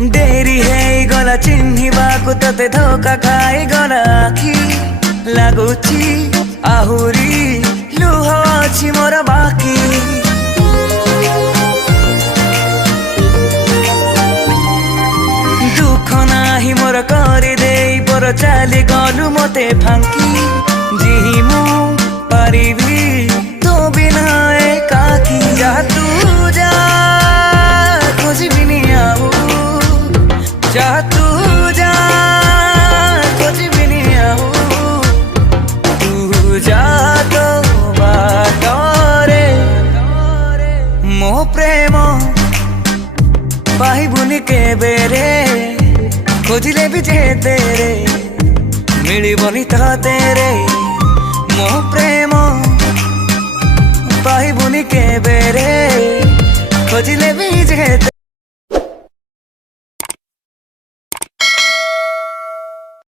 dairy है गला चिन्हिबाकु तते धोका खाई गला आखि लागुची आहुरी लुह अछि मोर बाकी दुख नाही मोर करि देई पर चाली गलु मते फांकी जिमु पारिबी तो बिना एकाकी जा तू जा खोजिबिनी आऊ जा तू जा खोजिबिनी आऊ तू जा तो बाटरे मो प्रेम पाइबुनी केबे रे खोजिले भी जे तेरे मिलिबनी तो तेरे मो प्रेम पाइबुनी केबे रे खोजिले भी जे